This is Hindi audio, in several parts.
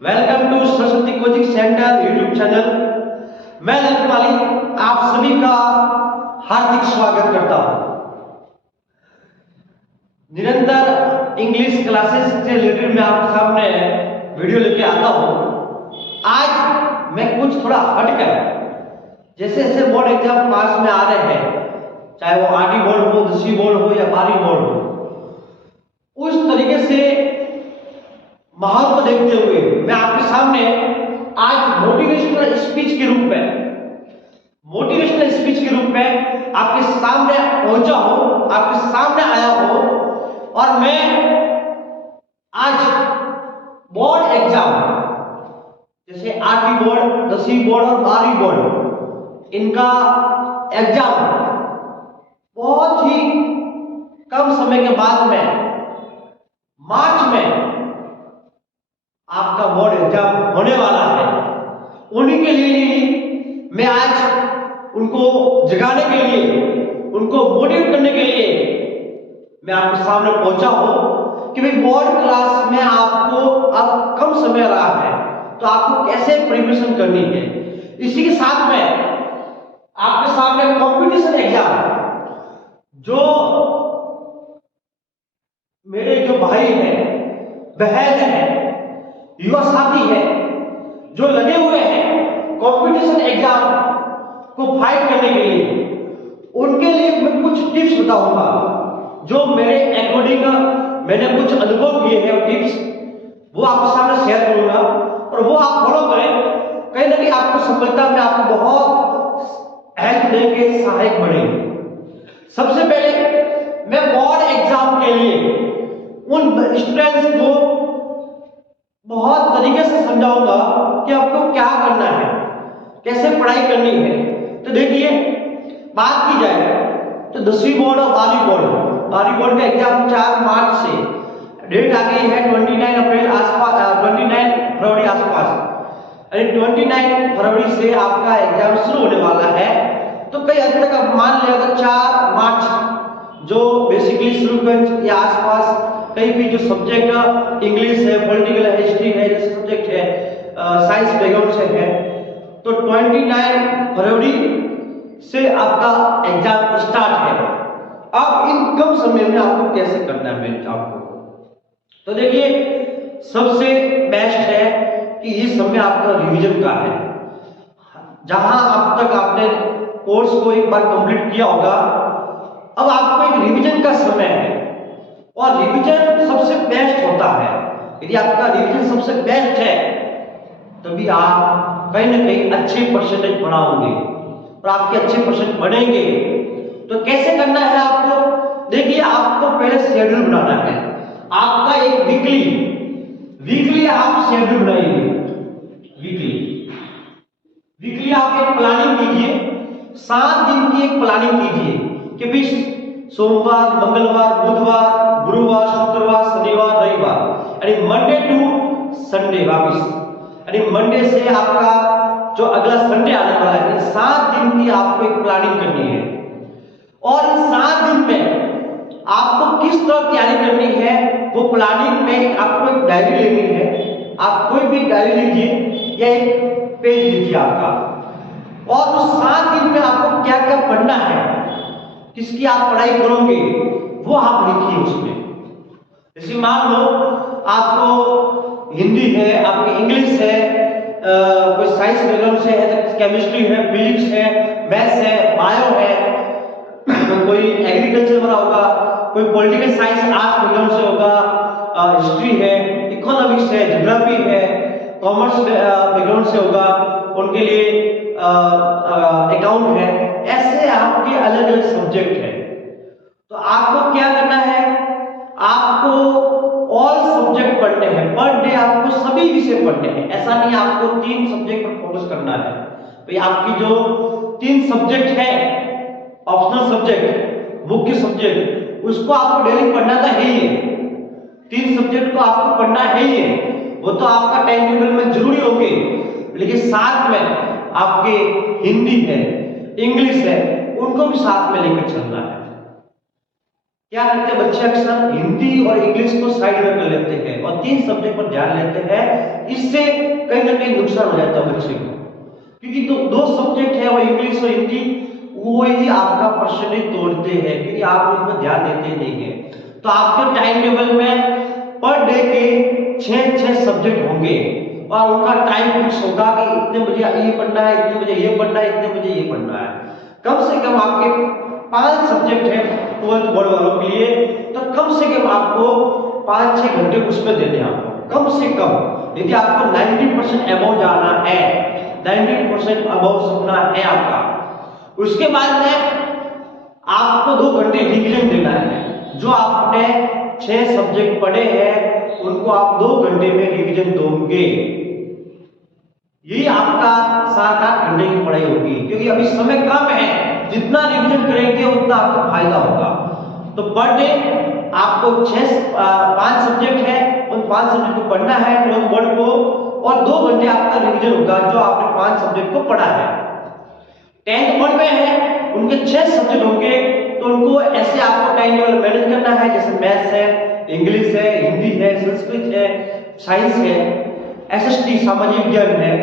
Welcome to Saraswati coaching centre YouTube channel. मैं ललित माली आप सभी का हार्दिक स्वागत करता हूं। निरंतर इंग्लिश क्लासेस से रिलेटेड मैं आपके सामने वीडियो लेके आता हूं। आज मैं कुछ थोड़ा हटकर, जैसे जैसे बोर्ड एग्जाम पास में आ रहे हैं, चाहे वो आरडी बोर्ड हो, 10वीं बोर्ड हो या 12वीं बोर्ड हो, उस तरीके से माहौल को देखते हुए मैं आपके सामने आज मोटिवेशनल स्पीच के रूप में आपके सामने पहुंचा हूं, आपके सामने आया हूं। और मैं आज बोर्ड एग्जाम, जैसे 8वीं बोर्ड, 10वीं बोर्ड और 12वीं बोर्ड, इनका एग्जाम बहुत ही कम समय के बाद में मार्च में आपका बोर्ड एग्जाम होने वाला है। उन्हीं के लिए ही मैं आज उनको जगाने के लिए, उनको मोटिवेट करने के लिए मैं आपके सामने पहुंचा हूं कि भाई बोर्ड क्लास में आपको अब कम समय रहा है, तो आपको कैसे प्रिपरेशन करनी है। इसी के साथ में आपके सामने कंपटीशन एग्जाम, जो मेरे जो भाई हैं, बहन है, युवा साथी है, जो लगे हुए हैं कंपटीशन एग्जाम को फाइट करने के लिए, उनके लिए मैं कुछ टिप्स बताऊंगा जो मेरे अकॉर्डिंग मैंने कुछ अनुभव किए हैं। टिप्स वो आपके सामने शेयर करूंगा और वो आप फॉलो करें। कहीं ना कहीं आपको सफलता में आपको बहुत हेल्प देंगे, सहायक बढ़ेंगे। सबसे पहले मैं बोर्ड एग्जाम के लिए उन स्टूडेंट्स को बहुत तरीके से समझाऊंगा कि आपको क्या करना है, कैसे पढ़ाई करनी है। तो देखिए, बात की जाए तो 10वीं बोर्ड और 12वीं बोर्ड का एग्जाम 4 मार्च से, डेट आ गई है 29 अप्रैल आसपास, 29 फरवरी आसपास, यानी 29 फरवरी से आपका एग्जाम शुरू होने वाला है। तो कई हद तक आप मान लिया तो 4 मार्च जो बेसिकली शुरू या आसपास कहीं भी जो सब्जेक्ट इंग्लिश है, पॉलिटिकल है, हिस्ट्री है, जैसे सब्जेक्ट है, साइंस बैकग्राउंड से है, तो 29 फरवरी से आपका एग्जाम स्टार्ट है। अब इन कम समय में आपको कैसे करना है आपको, तो देखिए, सबसे बेस्ट है कि ये समय आपका रिवीजन का है। जहां अब तक आपने कोर्स को एक बार कंप्लीट किया होगा, अब आपको एक रिवीजन का समय है। और रिवीजन सबसे बेस्ट होता है। यदि आपका रिवीजन सबसे बेस्ट है, तभी आप कहीं ना कहीं अच्छे परसेंटेज बनाओगे और आपके अच्छे परसेंट बनेंगे। तो कैसे करना है आपको, देखिए, आपको पहले शेड्यूल बनाना है। आपका एक वीकली आप शेड्यूल बनाइए। वीकली आप एक प्लानिंग कीजिए, 7 दिन की एक प्लानिंग कीजिए कि भी सोमवार, मंगलवार, बुधवार, गुरुवार, शुक्रवार, शनिवार, रविवार, यानी मंडे टू संडे वापिस, यानी मंडे से आपका जो अगला संडे आने वाला है, 7 दिन की आपको एक प्लानिंग करनी है। और इन 7 दिन में आपको किस तरह तैयारी करनी है, वो प्लानिंग में आपको एक डायरी लेनी है। आप कोई भी डायरी लीजिए या एक पेज लीजिए आपका, और उस 7 दिन में आपको क्या क्या पढ़ना है, किसकी आप पढ़ाई करोगे, वो आप लिखिए उसमें। जैसे मान लो आपको हिंदी है, आपकी इंग्लिश है, कोई साइंस बैकग्राउंड से है तो केमिस्ट्री है, फिजिक्स है, मैथ्स है, बायो है, कोई एग्रीकल्चर वाला होगा, कोई पॉलिटिकल साइंस आर्ट्स बैकग्राउंड से होगा, हिस्ट्री है, इकोनॉमिक्स है, ज्योग्राफी है, कॉमर्स बैकग्राउंड से होगा, उनके लिए अकाउंट है। ऐसे आपके अलग अलग सब्जेक्ट है। तो आपको क्या करना है, आपको ऑल सब्जेक्ट पढ़ने हैं, पर डे आपको सभी विषय पढ़ने हैं। ऐसा नहीं आपको 3 सब्जेक्ट पर फोकस करना है। तो आपकी जो 3 सब्जेक्ट है, ऑप्शनल सब्जेक्ट, मुख्य सब्जेक्ट, उसको आपको डेली पढ़ना तो है ही है। 3 सब्जेक्ट को आपको पढ़ना है ही है, वो तो आपका टाइम टेबल में जरूरी होंगे, लेकिन साथ में आपके हिंदी है, इंग्लिश है, उनको भी साथ में लेकर चलना है। क्या करते हैं बच्चे अक्सर हिंदी और इंग्लिश को साइड में कर लेते हैं और 3 सब्जेक्ट पर ध्यान लेते हैं। इससे कहीं ना कहीं नुकसान हो जाता है बच्चे को, क्योंकि तो 2 सब्जेक्ट है वो इंग्लिश और हिंदी, वो ही आपका परसेंटेज तोड़ते हैं क्योंकि आप उस पर ध्यान देते नहीं है। तो आपके टाइम टेबल में पर डे के 6 सब्जेक्ट होंगे और उनका टाइम फिक्स होगा कि इतने बजे ये पढ़ना है, इतने बजे ये पढ़ना है, इतने बजे ये पढ़ना है। कम से कम आपके 5 सब्जेक्ट है 12th बोर्ड वालों के लिए, तो कम से कम आपको 5-6 घंटे उसमें देने आपको कम से कम। यदि आपको 90% अबव जाना है, 90% अबव सीखना है आपका, उसके बाद में आपको 2 घंटे रिवीजन देना है। जो आपने 6 सब्जेक्ट पढ़े हैं उनको आप 2 घंटे में रिवीजन दोगे। यही आपका 7-8 घंटे की पढ़ाई होगी, क्योंकि अभी समय कम है, जितना रिवीजन करेंगे उतना आपको फायदा होगा। तो पर डे आपको 5 सब्जेक्ट है, उन 5 सब्जेक्ट को पढ़ना है 12th बोर्ड को, और 2 घंटे आपका रिवीजन होगा जो आपने 5 सब्जेक्ट को पढ़ा है। 10th बोर्ड में है, उनके 6 सब्जेक्ट होंगे, तो उनको ऐसे आपको टाइम टेबल मैनेज करना है, जैसे मैथ्स है, इंग्लिश है, हिंदी है, संस्कृत है, साइंस है, एसएसटी सामाजिक विज्ञान है,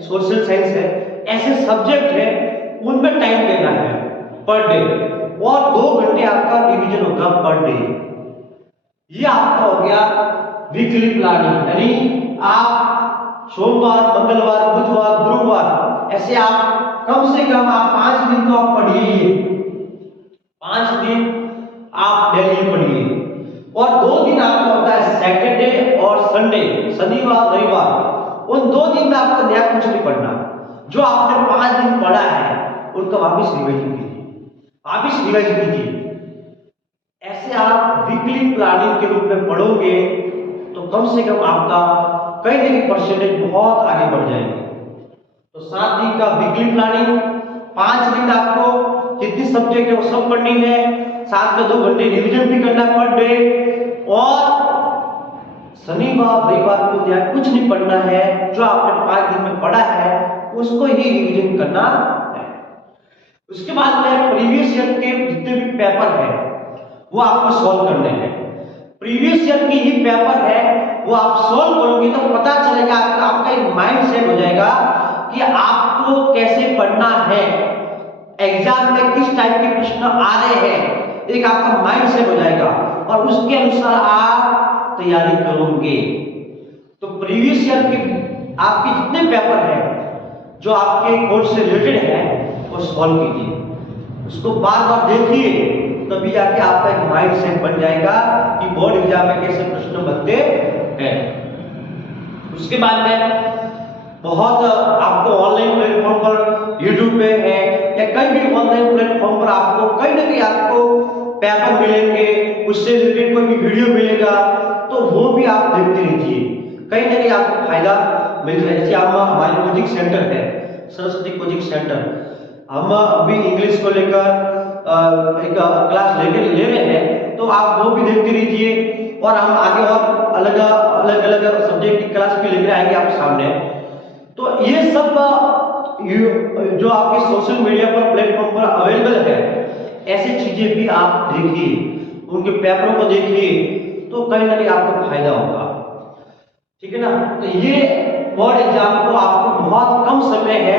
सोशल साइंस है, ऐसे सब्जेक्ट है उनमें टाइम देना है पर डे, और 2 घंटे आपका रिवीजन होगा पर डे। ये आपका हो गया वीकली प्लानिंग, यानी आप सोमवार, मंगलवार, बुधवार, गुरुवार ऐसे आप कम से कम आप 5 दिन तो आप पढ़िए, 5 दिन आप डेली पढ़िए, और 2 दिन आपका होता है सैटरडे और संडे, शनिवार रविवार। उन 2 दिन में आपको नया कुछ नहीं पढ़ना, जो आपने 5 दिन पढ़ा है उनका वापिस रिवाइज कीजिए। ऐसे आप वीकली प्लानिंग के रूप में पढ़ोगे तो कम से कम आपका कई ना कई परसेंटेज बहुत आगे बढ़ जाएंगे। तो 7 दिन का वीकली प्लानिंग, 5 दिन आपको जितनी सब्जेक्ट है वो सब पढ़नी है, साथ में 2 घंटे रिवीजन भी करना पर डे, और शनिवार रविवार को या कुछ नहीं पढ़ना है, जो आपने 5 दिन में पढ़ा है उसको ही रिवीजन करना है। उसके बाद में प्रीवियस ईयर के जितने भी पेपर है वो आपको सॉल्व करने हैं। प्रीवियस ईयर की ही पेपर है वो आप सॉल्व करोगे तो पता चलेगा, आपका एक माइंड सेट हो जाएगा कि आपको कैसे पढ़ना है, एग्जाम में किस टाइप के प्रश्न आ रहे हैं, एक आपका माइंड सेट हो जाएगा और उसके अनुसार आप तैयारी करोगे। तो प्रीवियस ईयर के आपके जितने पेपर हैं जो आपके कोर्स से रिलेटेड है वो सॉल्व कीजिए, उसको बार बार देखिए, तभी आके आपका एक माइंड सेट बन जाएगा कि बोर्ड एग्जाम में कैसे प्रश्न बनते हैं। उसके बाद में बहुत आपको ऑनलाइन प्लेटफॉर्म पर यूट्यूब पे है या कहीं भी ऑनलाइन प्लेटफॉर्म पर आपको कहीं ना कहीं आपको पेपर मिलेंगे, उससे रिलेटेड कोई भी वीडियो मिलेगा, तो वो भी आप देखते रहिए, कहीं ना कहीं आपको फायदा मिल जाएगा। जैसे हम हमारे कोचिंग सेंटर है सरस्वती कोचिंग सेंटर, हम अभी इंग्लिश को लेकर एक क्लास ले रहे हैं, तो आप वो भी देखते रहिए, और हम आगे और अलग अलग सब्जेक्ट की क्लास भी लेकर आएंगे आपके सामने। तो ये सब जो आपके सोशल मीडिया पर प्लेटफॉर्म पर अवेलेबल है, ऐसी चीजें भी आप देखिए, उनके पेपरों को देखिए, तो कहीं ना कहीं आपको फायदा होगा। ठीक है ना। तो ये बोर्ड एग्जाम को आपको बहुत कम समय है,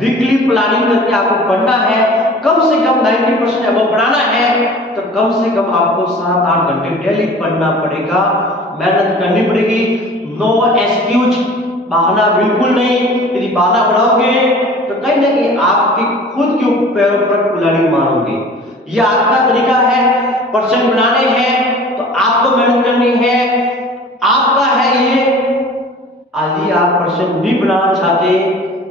वीकली प्लानिंग करके आपको पढ़ना है, कम से कम 90% अबव पढ़ाना है, तो कम से कम आपको 7-8 घंटे डेली पढ़ना पड़ेगा, मेहनत करनी पड़ेगी। नो एक्सक्यूज, बहाना बिल्कुल नहीं। यदि बहाना बढ़ाओगे तो कहीं ना कहीं आपके खुद के पैरों पर कुल्हाड़ी मारोगे। ये आपका तरीका है, परसेंट बनाने हैं तो आपको मेहनत करनी है, आपका है ये। यदि आप परसेंट नहीं बनाना चाहते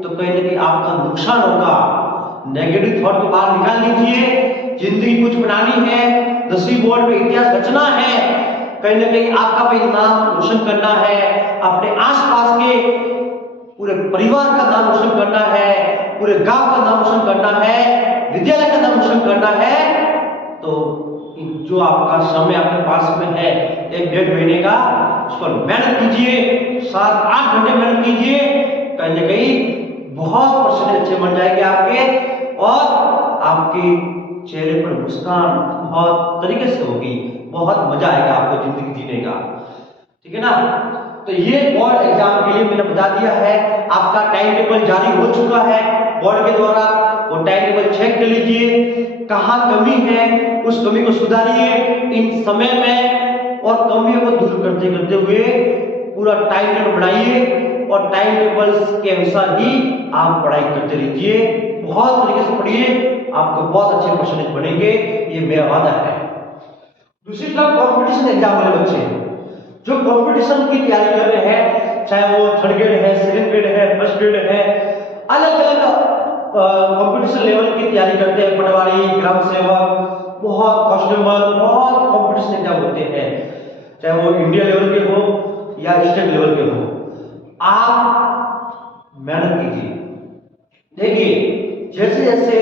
तो कहीं ना कहीं आपका नुकसान होगा। नेगेटिव थॉट को बाहर निकाल लीजिए, जिंदगी कुछ बनानी है, 10वीं बोर्ड में इतिहास रचना है, कहीं ना कहीं आपका भी नाम रोशन करना है, अपने आसपास के पूरे परिवार का नाम रोशन करना है, पूरे गांव का नाम रोशन करना है, विद्यालय का नाम रोशन करना है। तो जो आपका समय आपके पास में है 1-1.5 महीने का, उस पर मेहनत कीजिए, 7-8 घंटे मेहनत कीजिए, कहीं ना कहीं बहुत परसेंटेज अच्छे बन जाएंगे आपके, और आपकी चेहरे पर मुस्कान बहुत तरीके से होगी, बहुत मजा आएगा आपको जिंदगी जीने का, ठीक है ना। तो ये बोर्ड एग्जाम के लिए मैंने बता दिया है। आपका टाइम टेबल जारी हो चुका है बोर्ड के द्वारा, वो टाइम टेबल चेक कर लीजिए, कहाँ कमी है उस कमी को सुधारिए इन समय में, और कमियों को दूर करते करते हुए पूरा टाइम टेबल बनाइए, और टाइम टेबल के अनुसार ही आप पढ़ाई करते रहिए, बहुत तरीके से पढ़िए, आपको बहुत अच्छे परसेंटेज बनेंगे, ये मेरा वादा है। दूसरी तरफ कंपटीशन एग्जाम वाले बच्चे जो कंपटीशन की तैयारी कर रहे हैं, चाहे वो थर्ड ग्रेड है, सेकंड ग्रेड है, फर्स्ट ग्रेड है, अलग अलग कंपटीशन लेवल की तैयारी करते हैं, पटवारी, ग्राम सेवक, बहुत कांस्टेबल, बहुत कंपटीशन एग्जाम होते हैं, चाहे वो इंडिया लेवल के हो या स्टेट लेवल के हो। आप मेहनत कीजिए। देखिए जैसे जैसे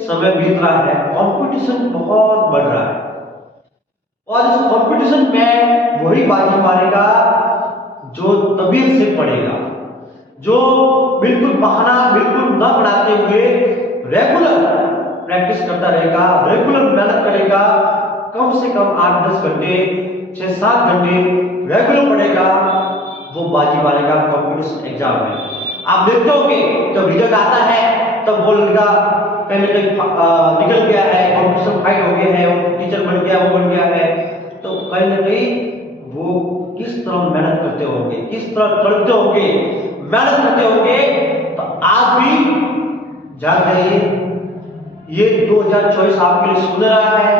समय बीत रहा है कंपटीशन बहुत बढ़ रहा है, और इस कंपटीशन में वही बाजी मारेगा जो तबीयत से पढ़ेगा, जो बिल्कुल बहाना बिल्कुल न बनाते हुए रेगुलर प्रैक्टिस करता रहेगा, रेगुलर मेहनत करेगा, कम से कम 8-10 घंटे, 6-7 घंटे रेगुलर पढ़ेगा, वो बाजी मारेगा कंपटीशन एग्जाम में। आप देखते होंगे जब रिजल्ट आता है तब बोलेगा कहीं ना कहीं निकल गया है, कंपटीशन फाइट हो गया है, वो टीचर बन गया, वो बन गया है, तो कहीं ना कहीं वो किस तरह मेहनत करते होंगे, किस तरह पढ़ते होंगे, मेहनत करते होंगे। तो आप भी जान जाइए, ये 2024 आपके लिए सुन रहा है,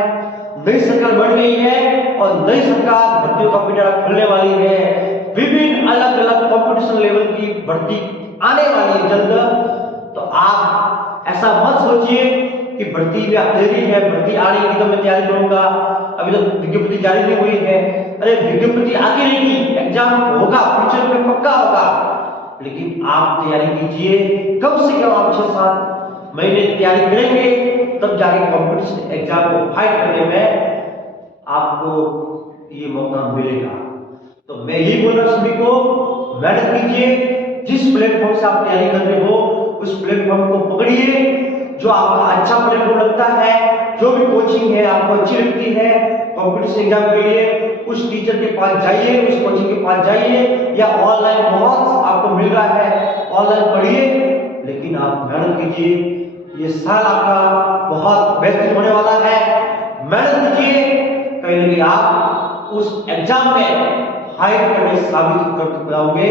नई सरकार बन गई है और नई सरकार भर्तियों का पिटारा खुलने वाली है, विभिन्न अलग अलग कंपटीशन लेवल की भर्ती आने वाली है जल्द। तो आप ऐसा मत सोचिए कि भर्ती में देरी है, भर्ती आ रही है तो मैं तैयारी करूंगा, अभी तो विज्ञप्ति जारी नहीं हुई है। अरे विज्ञप्ति आती रहेगी, एग्जाम होगा, फ्यूचर में पक्का होगा, लेकिन आप तैयारी कीजिए, कम से कम आप 6-7 महीने तैयारी करेंगे, तब जाके कंपटीशन एग्जाम को फाइट करने में आपको ये मौका मिलेगा। तो मैं यही बोल रहा हूं सभी को, मेहनत कीजिए, जिस प्लेटफॉर्म से आप तैयारी कर रहे हो उस प्लेटफॉर्म को पकड़िए, जो आपका अच्छा प्लेटफॉर्म लगता है, जो भी कोचिंग है आपको अच्छी लगती है कंपटीशन एग्जाम के लिए, उस टीचर के पास जाइए, उस कोचिंग के पास जाइए, या ऑनलाइन बहुत आपको मिल रहा है, ऑनलाइन पढ़िए, लेकिन आप मेहनत कीजिए, ये साल आपका बहुत बेहतरीन होने वाला है। मेहनत कीजिए, कहीं ना कहीं आप उस एग्जाम में फाइट करने साबित कर पाओगे,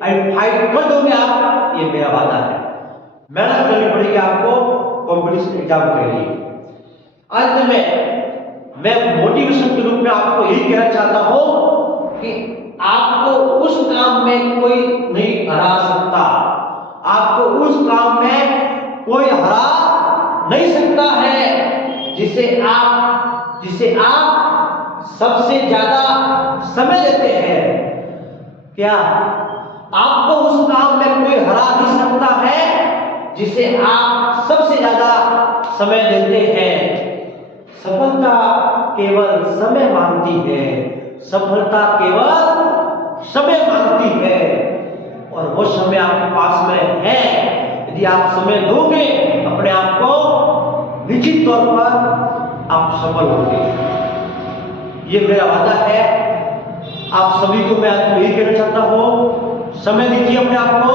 फाइट कर दोगे आप, ये मेरा वादा है। मेहनत करनी पड़ेगी आपको कंपटीशन एग्जाम के लिए। अंत में मैं मोटिवेशन के रूप में आपको यही कहना चाहता हूं कि आपको उस काम में कोई नहीं हरा सकता, आपको उस काम में कोई हरा नहीं सकता है जिसे आप सबसे ज्यादा समय देते हैं। क्या आपको उस काम में कोई हरा नहीं सकता है जिसे आप सबसे ज्यादा समय देते हैं। सफलता केवल समय मांगती है, सफलता केवल समय मांगती है, और वो समय आपके पास में है। यदि आप समय दोगे अपने आप को, निश्चित तौर पर आप सफल होंगे, ये मेरा वादा है। आप सभी को मैं यही कहना चाहता हूं, समय दीजिए अपने आप को,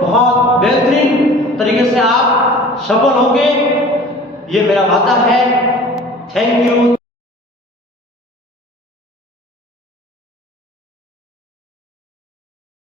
बहुत बेहतरीन तरीके से आप सफल होंगे, ये मेरा वादा है। Thank you.